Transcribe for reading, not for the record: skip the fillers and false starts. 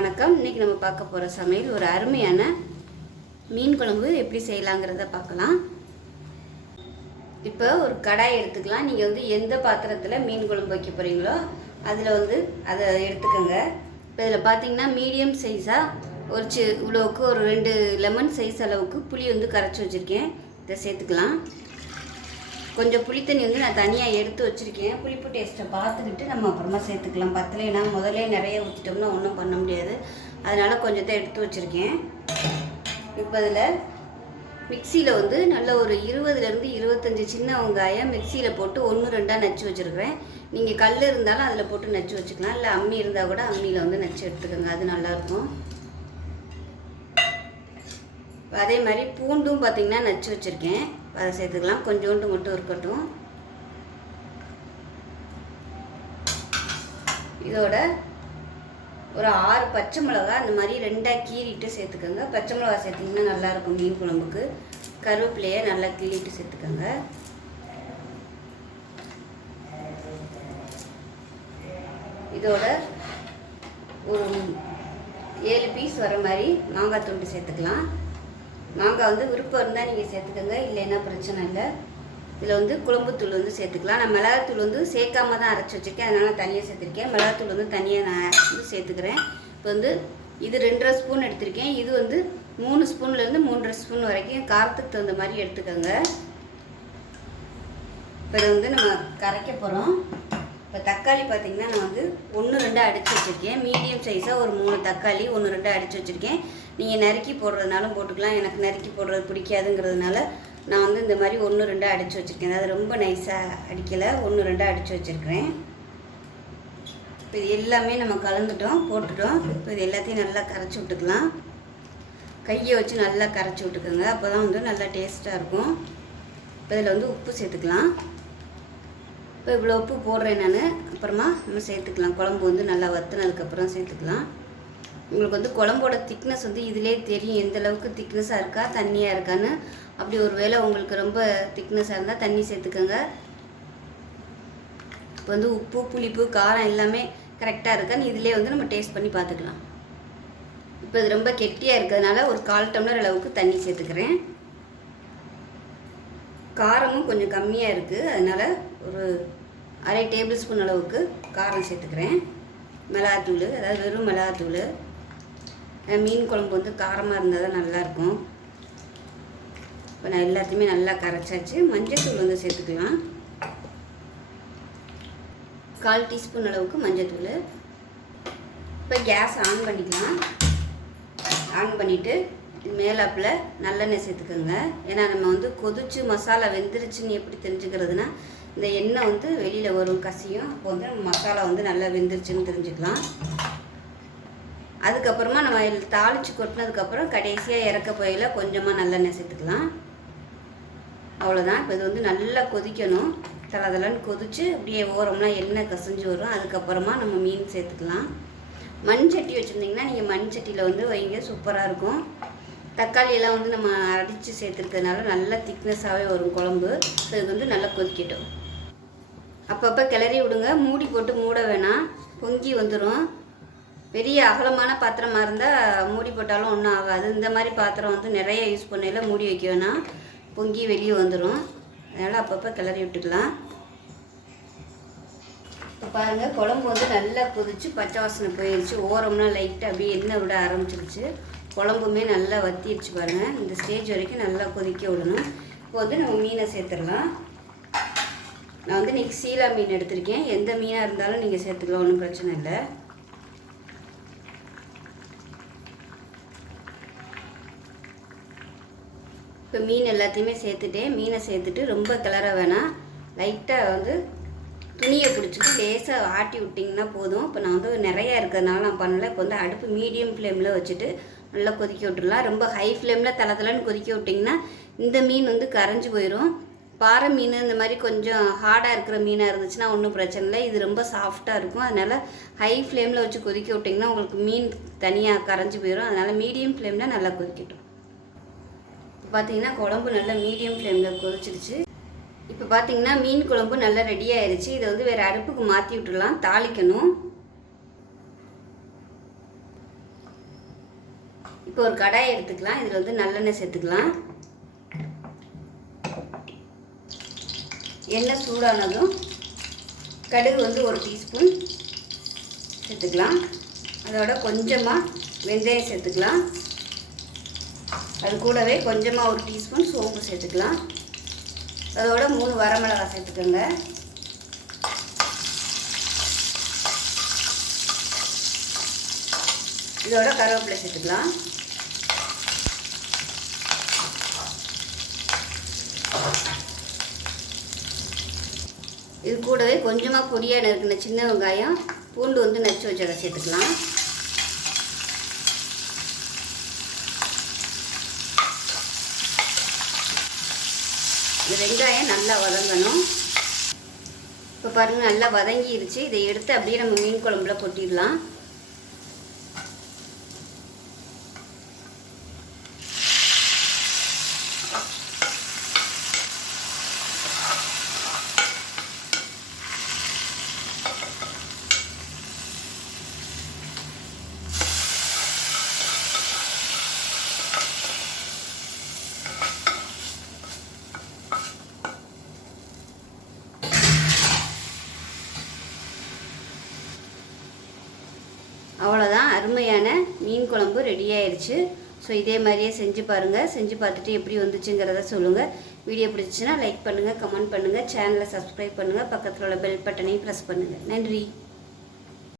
வணக்கம். இன்றைக்கி நம்ம பார்க்க போகிற சமையல் ஒரு அருமையான மீன் குழம்பு எப்படி செய்யலாங்கிறத பார்க்கலாம். இப்போ ஒரு கடாய் எடுத்துக்கலாம். நீங்கள் எந்த பாத்திரத்தில் மீன் குழம்பு வைக்க போகிறீங்களோ அதில் அதை எடுத்துக்கோங்க. இப்போ இதில் பார்த்தீங்கன்னா மீடியம் சைஸாக இவ்வளோவுக்கு ஒரு 2 லெமன் சைஸ் அளவுக்கு புளி கரைச்சி வச்சுருக்கேன். இதை சேர்த்துக்கலாம். கொஞ்சம் புளி தண்ணி நான் தனியாக எடுத்து வச்சுருக்கேன். புளிப்பு டேஸ்ட்டை பார்த்துக்கிட்டு நம்ம அப்புறமா சேர்த்துக்கலாம். பத்தலைன்னா முதல்ல நிறைய ஊற்றிட்டோம்னா ஒன்றும் பண்ண முடியாது. அதனால் கொஞ்சத்தை எடுத்து வச்சுருக்கேன். இப்போ அதில் மிக்சியில் நல்ல ஒரு 20லேருந்து 25 சின்ன வெங்காயம் மிக்சியில் போட்டு 1-2 நச்சு வச்சுருக்கிறேன். நீங்கள் கல் இருந்தாலும் அதில் போட்டு நச்சு வச்சுக்கலாம். இல்லை அம்மி இருந்தால் கூட அம்மியில் நச்சு எடுத்துக்கோங்க, அது நல்லாயிருக்கும். அதே மாதிரி பூண்டும் பார்த்திங்கன்னா நச்சு வச்சுருக்கேன், அதை சேர்த்துக்கலாம். கொஞ்சோண்டு மட்டும் இருக்கட்டும். இதோட ஒரு 6 பச்சை மிளகா இந்த மாதிரி 2ஆக கீறிட்டு சேர்த்துக்கோங்க. பச்சை மிளகா சேர்த்திங்கன்னா நல்லாயிருக்கும் மீன் குழம்புக்கு. கருவேப்பிலையை நல்லா கிள்ளிட்டு சேர்த்துக்கோங்க. இதோட ஒரு 7 பீஸ் வர மாதிரி மாங்காய் துண்டு சேர்த்துக்கலாம். மாங்காய் விருப்பம் இருந்தால் நீங்கள் சேர்த்துக்கோங்க, இல்லைன்னா பிரச்சனை இல்லை. இதில் குழம்புத்தூள் சேர்த்துக்கலாம். நான் மிளகாத்தூள் சேர்க்காம தான் அரைச்சி வச்சுருக்கேன், அதனால் நான் தனியாக சேர்த்துருக்கேன். மிளகாத்தூள் தனியாக நான் சேர்த்துக்கிறேன். இப்போ இது 2.5 ஸ்பூன் எடுத்திருக்கேன். இது 3 ஸ்பூன்லேருந்து 3.5 ஸ்பூன் வரைக்கும் காரத்துக்கு தகுந்த மாதிரி எடுத்துக்கோங்க. இப்போ இதை நம்ம கரைக்க போகிறோம். இப்போ தக்காளி பார்த்திங்கன்னா நான் 1-2 அடித்து வச்சுருக்கேன். மீடியம் சைஸாக ஒரு 3 தக்காளி 1-2 அடித்து வச்சுருக்கேன். நீங்கள் நறுக்கி போடுறதுனாலும் போட்டுக்கலாம். எனக்கு நறுக்கி போடுறது பிடிக்காதுங்கிறதுனால நான் இந்த மாதிரி 1-2 அடித்து வச்சுருக்கேன். அதாவது ரொம்ப நைஸாக அடிக்கலை, 1-2 அடித்து வச்சுருக்கிறேன். இப்போ இது எல்லாமே நம்ம போட்டுட்டோம். இப்போ இது எல்லாத்தையும் நல்லா கரைச்சி விட்டுக்கலாம். கையை வச்சு நல்லா கரைச்சி விட்டுக்கோங்க, அப்போ தான் நல்லா டேஸ்ட்டாக இருக்கும். இப்போ இதில் உப்பு சேர்த்துக்கலாம். இப்போ இவ்வளோ உப்பு போடுறேன் நான், அப்புறமா நம்ம சேர்த்துக்கலாம். குழம்பு நல்லா வற்றினதுக்கப்புறம் சேர்த்துக்கலாம். உங்களுக்கு குழம்போட திக்னஸ் இதிலே தெரியும் எந்த அளவுக்கு திக்னஸாக இருக்கா தண்ணியாக இருக்கான்னு. அப்படி ஒரு வேளை உங்களுக்கு ரொம்ப திக்னஸாக இருந்தால் தண்ணி சேர்த்துக்கோங்க. இப்போ உப்பு புளிப்பு காரம் எல்லாமே கரெக்டாக இருக்கான்னு இதிலே நம்ம டேஸ்ட் பண்ணி பார்த்துக்கலாம். இப்போ இது ரொம்ப கெட்டியாக இருக்கிறதுனால ஒரு 1/4 டம்ளர் அளவுக்கு தண்ணி சேர்த்துக்கிறேன். காரமும் கொஞ்சம் கம்மியாக இருக்குது, அதனால் ஒரு 1/2 டேபிள் ஸ்பூன் அளவுக்கு காரம் சேர்த்துக்கிறேன். மிளகாத்தூள், அதாவது வெறும் மிளகாத்தூள். மீன் குழம்பு காரமாக இருந்தால் தான் நல்லாயிருக்கும். இப்போ நான் எல்லாத்தையுமே நல்லா கரைச்சாச்சு. மஞ்சத்தூள் சேர்த்துக்கலாம். 1/4 டீஸ்பூன் அளவுக்கு மஞ்சத்தூள். இப்போ கேஸ் ஆன் பண்ணிக்கலாம். ஆன் பண்ணிவிட்டு மேலாப்பில் நல்லெண்ணெய் சேர்த்துக்கோங்க. ஏன்னா நம்ம கொதிச்சு மசாலா வெந்துருச்சுன்னு எப்படி தெரிஞ்சுக்கிறதுனா, இந்த எண்ணெய் வெளியில் வரும் கசியும். அப்போ மசாலா நல்லா வெந்துருச்சுன்னு தெரிஞ்சுக்கலாம். அதுக்கப்புறமா நம்ம தாளித்து கொட்டினதுக்கப்புறம் கடைசியாக இறக்க போயில் கொஞ்சமாக நல்லெண்ணெய் சேர்த்துக்கலாம். அவ்வளோதான். இப்போ இது நல்லா கொதிக்கணும். தலதலன்னு கொதித்து அப்படியே ஓரம்லாம் எண்ணெய் கசிஞ்சு வரும். அதுக்கப்புறமா நம்ம மீன் சேர்த்துக்கலாம். மண் சட்டி வச்சுருந்திங்கன்னா நீங்கள் மண் சட்டியில் வைங்க, சூப்பராக இருக்கும். தக்காளியெல்லாம் நம்ம அடித்து சேர்த்துருக்கிறதுனால நல்லா திக்னஸாகவே வரும் குழம்பு. ஸோ இது நல்லா கொதிக்கட்டும். அப்பப்போ கிளறி விடுங்க, மூடி போட்டு மூட வேணாம், பொங்கி வந்துடும். பெரிய அகலமான பாத்திரமாக இருந்தால் மூடி போட்டாலும் ஒன்றும் ஆகாது. இந்த மாதிரி பாத்திரம் நிறைய யூஸ் பண்ணையில் மூடி வைக்க வேணாம், பொங்கி வெளியே வந்துடும். அதனால் அப்பப்போ கிளறி விட்டுக்கலாம். இப்போ பாருங்கள், குழம்பு நல்லா கொதிச்சு பச்சை வாசனை போயிடுச்சு. ஓரம்லாம் லைட்டாக அப்படியே எண்ணெய் விட ஆரம்பிச்சிருச்சு. குழம்புமே நல்லா வத்திடுச்சு பாருங்கள். இந்த ஸ்டேஜ் வரைக்கும் நல்லா கொதிக்க விடணும். இப்போ நம்ம மீனை சேர்த்துடலாம். நான் இன்றைக்கி சீலா மீன் எடுத்திருக்கேன். எந்த மீனாக இருந்தாலும் நீங்கள் சேர்த்துக்கலாம், ஒன்றும் பிரச்சனை இல்லை. இப்போ மீன் எல்லாத்தையுமே சேர்த்துட்டேன். மீனை சேர்த்துட்டு ரொம்ப கிளற வேணாம், லைட்டாக துணியை பிடிச்சிட்டு லேசாக ஆட்டி விட்டிங்கன்னா போதும். இப்போ நான் நிறையா இருக்கிறதுனால நான் பண்ணலை. இப்போ அடுப்பு மீடியம் ஃப்ளேமில் வச்சுட்டு நல்லா கொதிக்க விட்டுடலாம். ரொம்ப ஹை ஃப்ளேமில் தளன்னு கொதிக்க விட்டிங்கன்னா இந்த மீன் கரைஞ்சி போயிடும். பாறை மீன் இந்த மாதிரி கொஞ்சம் ஹார்டாக இருக்கிற மீனாக இருந்துச்சுன்னா ஒன்றும் பிரச்சனை இல்லை. இது ரொம்ப சாஃப்டாக இருக்கும். அதனால் ஹை ஃப்ளேமில் வச்சு கொதிக்க விட்டிங்கன்னா உங்களுக்கு மீன் தனியாக கரைஞ்சி போயிடும். அதனால் மீடியம் ஃப்ளேமில் நல்லா கொதிக்கட்டும். பார்த்தீங்கன்னா குழம்பு நல்லா மீடியம் ஃப்ளேமில் கொதிச்சிருச்சு. இப்போ பார்த்தீங்கன்னா மீன் குழம்பு நல்லா ரெடி ஆயிடுச்சு. இதை வேறு அடுப்புக்கு மாற்றி விட்டுடலாம், தாளிக்கணும். இப்போ ஒரு கடாயை எடுத்துக்கலாம். இதில் வந்து நல்லெண்ணெய் சேர்த்துக்கலாம். எண்ணெய் சூடானதும் கடுகு வந்து 1 டீஸ்பூன் சேர்த்துக்கலாம். அதோட கொஞ்சமாக வெந்தயம் சேர்த்துக்கலாம். அது கூடவே கொஞ்சமாக 1 டீஸ்பூன் சோம்பு சேர்த்துக்கலாம். அதோட 3 வரமிளகாய் சேர்த்துக்கோங்க. இதோட கருவேப்பிலை சேர்த்துக்கலாம். இது கூடவே கொஞ்சமாக பொடியாக நறுக்கின சின்ன வெங்காயம், பூண்டு வந்து நச்சு வச்சதை சேர்த்துக்கலாம். இந்த வெங்காயம் நல்லா வதங்கணும். இப்போ பாருங்கள், நல்லா வதங்கிருச்சு. இதை எடுத்து அப்படியே நம்ம மீன் குழம்புல கொட்டிடலாம். அவ்வளோதான், அருமையான மீன் குழம்பு ரெடி ஆயிடுச்சு. ஸோ இதே மாதிரியே செஞ்சு பாருங்கள். செஞ்சு பார்த்துட்டு எப்படி வந்துச்சுங்கிறத சொல்லுங்கள். வீடியோ பிடிச்சிச்சின்னா லைக் பண்ணுங்கள், கமெண்ட் பண்ணுங்கள், சேனலை சப்ஸ்கிரைப் பண்ணுங்கள், பக்கத்தில் உள்ள பெல் பட்டனையும் ப்ரெஸ் பண்ணுங்கள். நன்றி.